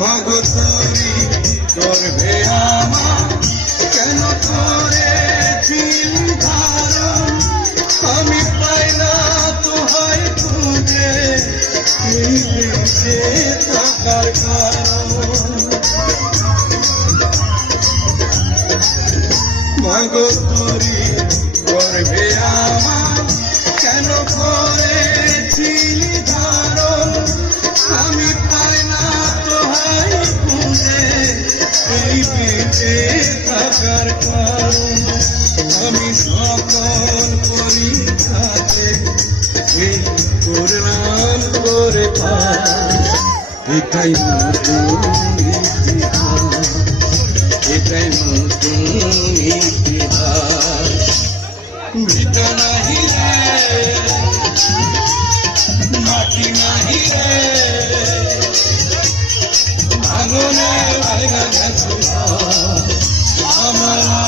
মাগো তোরি করবে আমার কেন করেছিলি ধারণ আমি পাই না তোহাই খুঁজে এই বেঁচে থাকার কারণ মাগো তোরি করবে আমার কেন করেছিলি ধারণ আমি পাই না তোহাই খুঁজে এই বেঁচে থাকার কারণ আমি সকল পরীক্ষাতে এই করলাম করে পাস এটাই নতুন ইতিহাস এটাই নতুন ইতিহাস ভিটা নাহি রে মাটি নাহি রে ভাঙনে ভাঙা গেছো আমার